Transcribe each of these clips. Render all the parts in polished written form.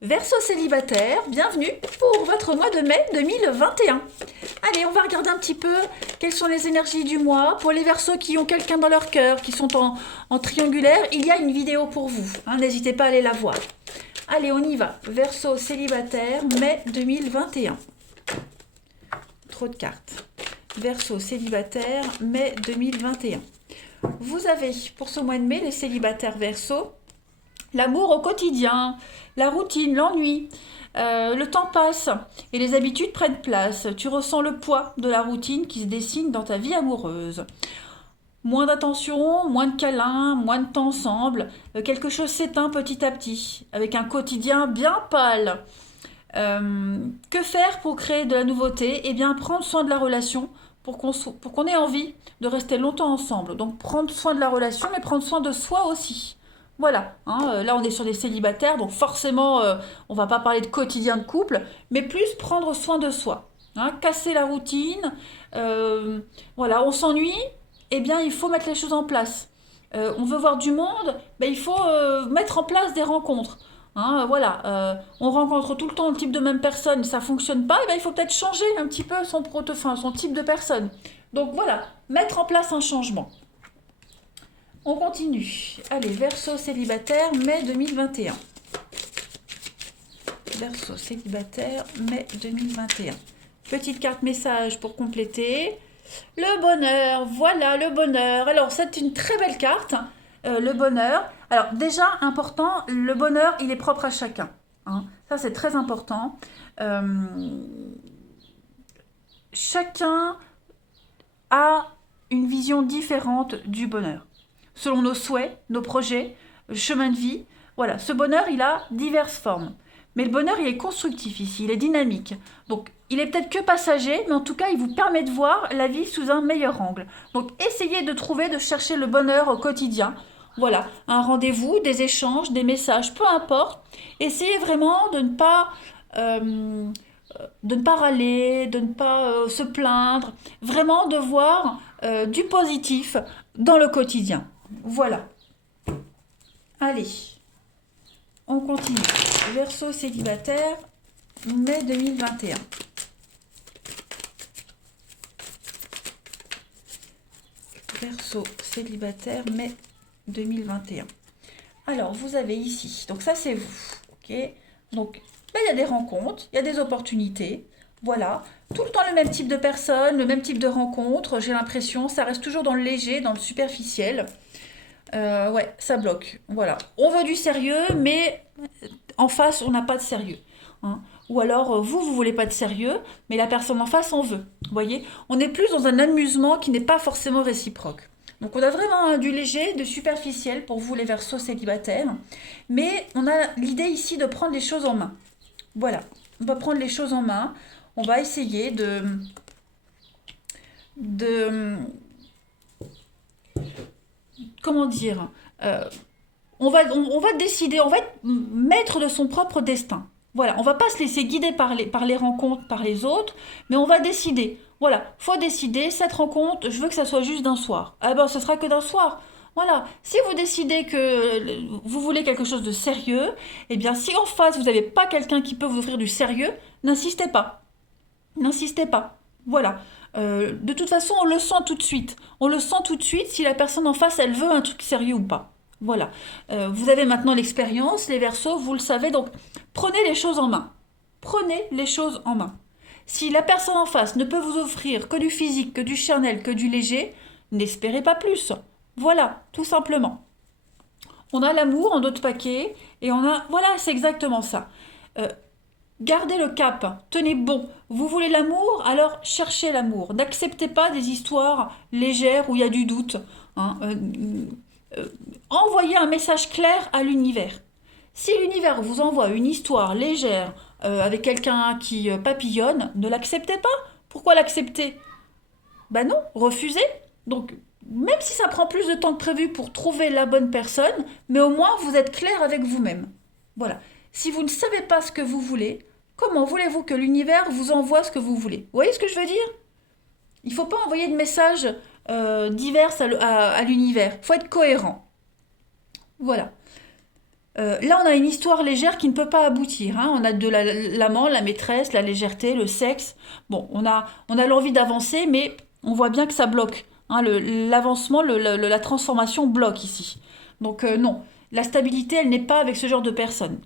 Verseau célibataire, bienvenue pour votre mois de mai 2021. Allez, on va regarder un petit peu quelles sont les énergies du mois. Pour les Verseaux qui ont quelqu'un dans leur cœur, qui sont en triangulaire, il y a une vidéo pour vous. N'hésitez pas à aller la voir. Allez, on y va. Verseau célibataire, mai 2021. Trop de cartes. Verseau célibataire, mai 2021. Vous avez, pour ce mois de mai, les célibataires Verseau, l'amour au quotidien, la routine, l'ennui, le temps passe et les habitudes prennent place. Tu ressens le poids de la routine qui se dessine dans ta vie amoureuse. Moins d'attention, moins de câlins, moins de temps ensemble. Quelque chose s'éteint petit à petit, avec un quotidien bien pâle. Que faire pour créer de la nouveauté? Eh bien, prendre soin de la relation pour qu'on ait envie de rester longtemps ensemble. Donc, prendre soin de la relation, mais prendre soin de soi aussi. Voilà, là on est sur des célibataires, donc forcément on va pas parler de quotidien de couple, mais plus prendre soin de soi. Casser la routine, voilà, on s'ennuie, eh bien il faut mettre les choses en place. On veut voir du monde, ben, il faut mettre en place des rencontres. Voilà, on rencontre tout le temps le type de même personne, ça fonctionne pas, eh ben, il faut peut-être changer un petit peu son type de personne. Donc voilà, mettre en place un changement. On continue. Allez, Verseau célibataire, mai 2021. Verseau célibataire, mai 2021. Petite carte message pour compléter. Le bonheur, voilà le bonheur. Alors, c'est une très belle carte, le bonheur. Alors, déjà, important, le bonheur, il est propre à chacun. Ça, c'est très important. Chacun a une vision différente du bonheur. Selon nos souhaits, nos projets, le chemin de vie. Voilà, ce bonheur, il a diverses formes. Mais le bonheur, il est constructif ici, il est dynamique. Donc, il est peut-être que passager, mais en tout cas, il vous permet de voir la vie sous un meilleur angle. Donc, essayez de trouver, de chercher le bonheur au quotidien. Voilà, un rendez-vous, des échanges, des messages, peu importe. Essayez vraiment de ne pas râler, de ne pas se plaindre. Vraiment de voir du positif dans le quotidien. Voilà. Allez, on continue. Verseau célibataire, mai 2021. Verseau célibataire, mai 2021. Alors, vous avez ici, donc ça c'est vous, ok? Donc, il y a des rencontres, il y a des opportunités, voilà. Tout le temps le même type de personne, le même type de rencontre, j'ai l'impression, ça reste toujours dans le léger, dans le superficiel. Ouais, ça bloque. Voilà. On veut du sérieux, mais en face, on n'a pas de sérieux. Ou alors, vous voulez pas de sérieux, mais la personne en face en veut. Vous voyez? On est plus dans un amusement qui n'est pas forcément réciproque. Donc on a vraiment du léger, de superficiel pour vous les Verseaux célibataires, mais on a l'idée ici de prendre les choses en main. Voilà, on va prendre les choses en main, on va essayer de comment dire, on va décider, on va être maître de son propre destin. Voilà, on va pas se laisser guider par les rencontres, par les autres, mais on va décider. Voilà, faut décider, cette rencontre, je veux que ça soit juste d'un soir. Ah ben, ce sera que d'un soir. Voilà, si vous décidez que vous voulez quelque chose de sérieux, eh bien, si en face, vous n'avez pas quelqu'un qui peut vous offrir du sérieux, n'insistez pas. N'insistez pas. Voilà. De toute façon, on le sent tout de suite. On le sent tout de suite si la personne en face, elle veut un truc sérieux ou pas. Voilà. Vous avez maintenant l'expérience, les Verseaux, vous le savez, donc prenez les choses en main. Prenez les choses en main. Si la personne en face ne peut vous offrir que du physique, que du charnel, que du léger, n'espérez pas plus. Voilà, tout simplement. On a l'amour en d'autres paquets et on a... Voilà, c'est exactement ça. Euh, Gardez le cap, tenez bon. Vous voulez l'amour, alors cherchez l'amour. N'acceptez pas des histoires légères où il y a du doute. hein. Envoyez un message clair à l'univers. Si l'univers vous envoie une histoire légère avec quelqu'un qui papillonne, ne l'acceptez pas. Pourquoi l'accepter? Ben non, refusez. Donc, même si ça prend plus de temps que prévu pour trouver la bonne personne, mais au moins vous êtes clair avec vous-même. Voilà. Si vous ne savez pas ce que vous voulez, comment voulez-vous que l'univers vous envoie ce que vous voulez? Vous voyez ce que je veux dire? Il ne faut pas envoyer de messages divers à l'univers. Il faut être cohérent. Voilà. Là, on a une histoire légère qui ne peut pas aboutir, hein. On a de l'amant, la maîtresse, la légèreté, le sexe. Bon, on a l'envie d'avancer, mais on voit bien que ça bloque, hein. L'avancement, la transformation bloque ici. Donc non, la stabilité, elle n'est pas avec ce genre de personne.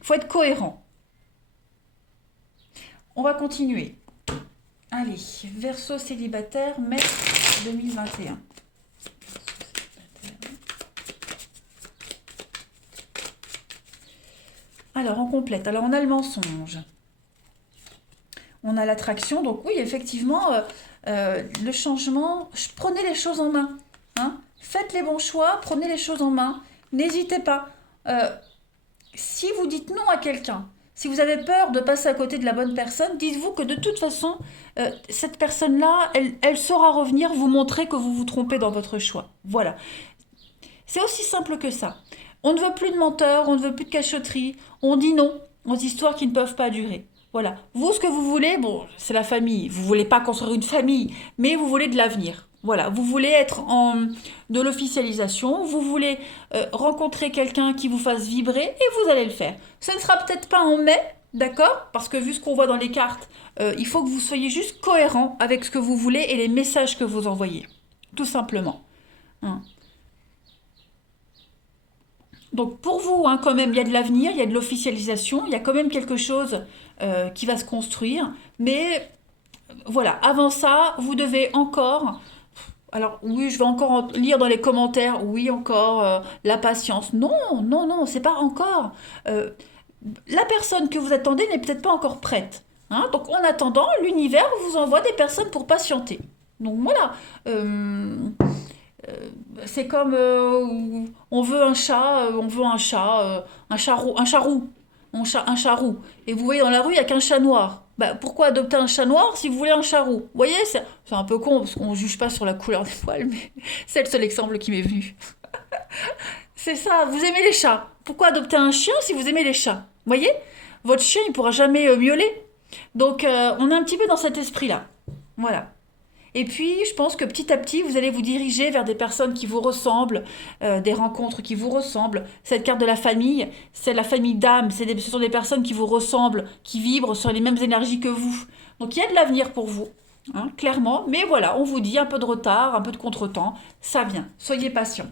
Il faut être cohérent. On va continuer. Allez, Verseau célibataire, mai 2021. Alors, on complète. Alors, on a le mensonge. On a l'attraction. Donc, oui, effectivement, le changement, prenez les choses en main, hein. Faites les bons choix, prenez les choses en main. N'hésitez pas. Si vous dites non à quelqu'un, si vous avez peur de passer à côté de la bonne personne, dites-vous que de toute façon, cette personne-là, elle saura revenir vous montrer que vous vous trompez dans votre choix. Voilà. C'est aussi simple que ça. On ne veut plus de menteurs, on ne veut plus de cachotterie. On dit non aux histoires qui ne peuvent pas durer. Voilà. Vous, ce que vous voulez, bon, c'est la famille. Vous voulez pas construire une famille, mais vous voulez de l'avenir. Voilà. Vous voulez être de l'officialisation. Vous voulez rencontrer quelqu'un qui vous fasse vibrer et vous allez le faire. Ce ne sera peut-être pas en mai, d'accord? Parce que vu ce qu'on voit dans les cartes, il faut que vous soyez juste cohérent avec ce que vous voulez et les messages que vous envoyez. Tout simplement. Hein. Donc pour vous, hein, quand même, il y a de l'avenir, il y a de l'officialisation, il y a quand même quelque chose qui va se construire. Mais voilà, avant ça, vous devez encore... Alors oui, je vais encore lire dans les commentaires, oui encore, la patience. Non, non, non, c'est pas encore. Euh, la personne que vous attendez n'est peut-être pas encore prête, hein. Donc en attendant, l'univers vous envoie des personnes pour patienter. Donc voilà. Euh, c'est comme on veut un chat, un charroux, un charroux. Et vous voyez dans la rue, il n'y a qu'un chat noir. Bah, pourquoi adopter un chat noir si vous voulez un charroux? Vous voyez, c'est un peu con parce qu'on ne juge pas sur la couleur des poils, mais c'est le seul exemple qui m'est venu. C'est ça, vous aimez les chats. Pourquoi adopter un chien si vous aimez les chats? Vous voyez, votre chien, il pourra jamais miauler. Donc, on est un petit peu dans cet esprit-là. Voilà. Et puis, je pense que petit à petit, vous allez vous diriger vers des personnes qui vous ressemblent, des rencontres qui vous ressemblent. Cette carte de la famille, c'est la famille d'âme. Ce sont des personnes qui vous ressemblent, qui vibrent sur les mêmes énergies que vous. Donc, il y a de l'avenir pour vous, hein, clairement. Mais voilà, on vous dit un peu de retard, un peu de contretemps. Ça vient. Soyez patient.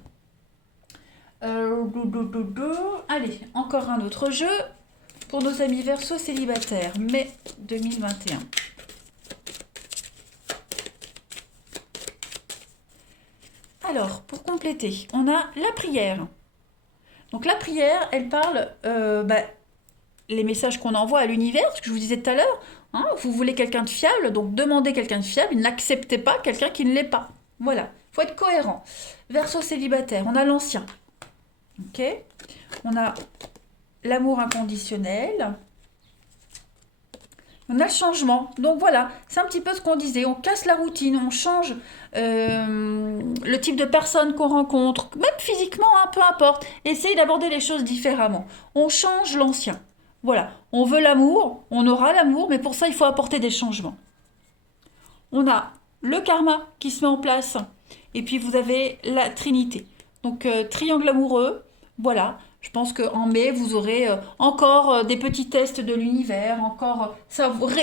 Allez, encore un autre jeu pour nos amis Verseau célibataires, mai 2021. Alors, pour compléter, on a la prière. Donc la prière, elle parle les messages qu'on envoie à l'univers, ce que je vous disais tout à l'heure. Hein, vous voulez quelqu'un de fiable, donc demandez quelqu'un de fiable, n'acceptez pas quelqu'un qui ne l'est pas. Voilà, il faut être cohérent. Verseau célibataire, on a l'ancien. Ok. On a l'amour inconditionnel. On a le changement. Donc voilà, c'est un petit peu ce qu'on disait. On casse la routine, on change le type de personne qu'on rencontre, même physiquement, hein, peu importe. Essayez d'aborder les choses différemment. On change l'ancien. Voilà, on veut l'amour, on aura l'amour, mais pour ça, il faut apporter des changements. On a le karma qui se met en place, et puis vous avez la trinité. Donc, triangle amoureux, voilà. Je pense qu'en mai, vous aurez encore des petits tests de l'univers, encore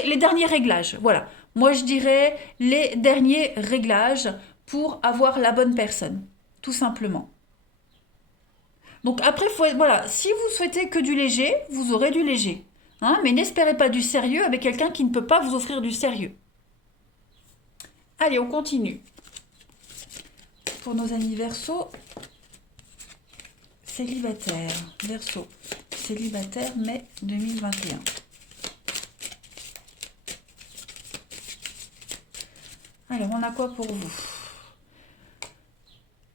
les derniers réglages. Voilà. Moi, je dirais les derniers réglages pour avoir la bonne personne, tout simplement. Donc après, voilà, si vous souhaitez que du léger, vous aurez du léger. Hein, mais n'espérez pas du sérieux avec quelqu'un qui ne peut pas vous offrir du sérieux. Allez, on continue. Pour nos amis Verseau, célibataire, Verseau, célibataire, mai 2021. Alors, on a quoi pour vous?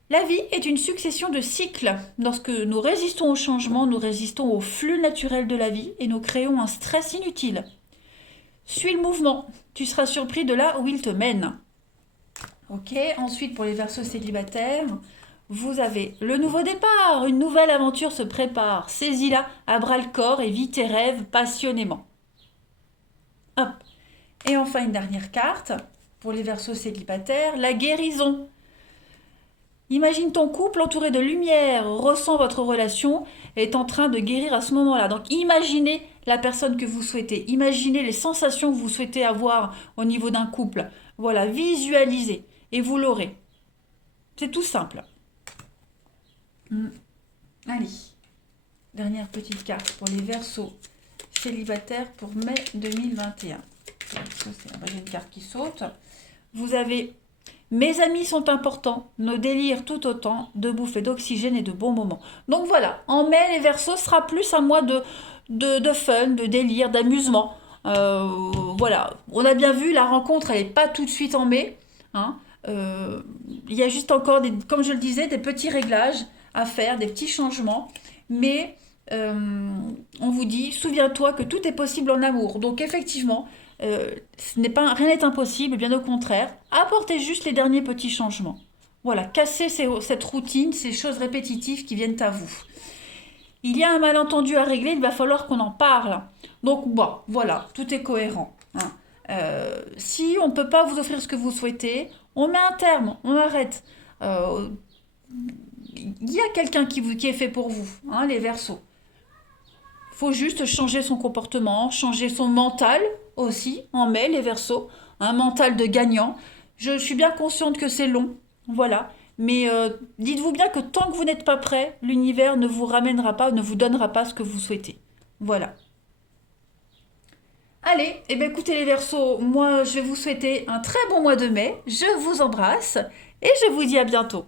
La vie est une succession de cycles. Lorsque nous résistons au changement, nous résistons au flux naturel de la vie et nous créons un stress inutile. Suis le mouvement, tu seras surpris de là où il te mène. Ok, ensuite pour les Verseaux célibataires, vous avez le nouveau départ, une nouvelle aventure se prépare. Saisis-la à bras-le-corps et vis tes rêves passionnément. Hop. Et enfin une dernière carte pour les Verseaux célibataires, la guérison. Imagine ton couple entouré de lumière, ressent votre relation et est en train de guérir à ce moment-là. Donc imaginez la personne que vous souhaitez, imaginez les sensations que vous souhaitez avoir au niveau d'un couple. Voilà, visualisez et vous l'aurez. C'est tout simple. Allez, dernière petite carte pour les Verseaux célibataires pour mai 2021. J'ai une carte qui saute. Vous avez mes amis sont importants, nos délires tout autant, de bouffées d'oxygène et de bons moments. Donc voilà, en mai, les Verseaux sera plus un mois de fun, de délire, d'amusement. Voilà, on a bien vu, la rencontre, elle n'est pas tout de suite en mai. Hein. Il y a juste encore, comme je le disais, des petits réglages à faire, des petits changements. Mais on vous dit, souviens-toi que tout est possible en amour. Donc effectivement, rien n'est impossible, bien au contraire. Apportez juste les derniers petits changements. Voilà, cassez cette routine, ces choses répétitives qui viennent à vous. Il y a un malentendu à régler, il va falloir qu'on en parle. Donc bon, voilà, tout est cohérent. Hein. Si on ne peut pas vous offrir ce que vous souhaitez, on met un terme, on arrête. Il y a quelqu'un qui est fait pour vous, hein, les Verseaux. Faut juste changer son comportement, changer son mental aussi, en mai, les Verseaux. Un mental de gagnant. Je suis bien consciente que c'est long, voilà. Mais dites-vous bien que tant que vous n'êtes pas prêt, l'univers ne vous ramènera pas, ne vous donnera pas ce que vous souhaitez. Voilà. Allez, eh bien écoutez les Verseaux, moi je vais vous souhaiter un très bon mois de mai. Je vous embrasse et je vous dis à bientôt.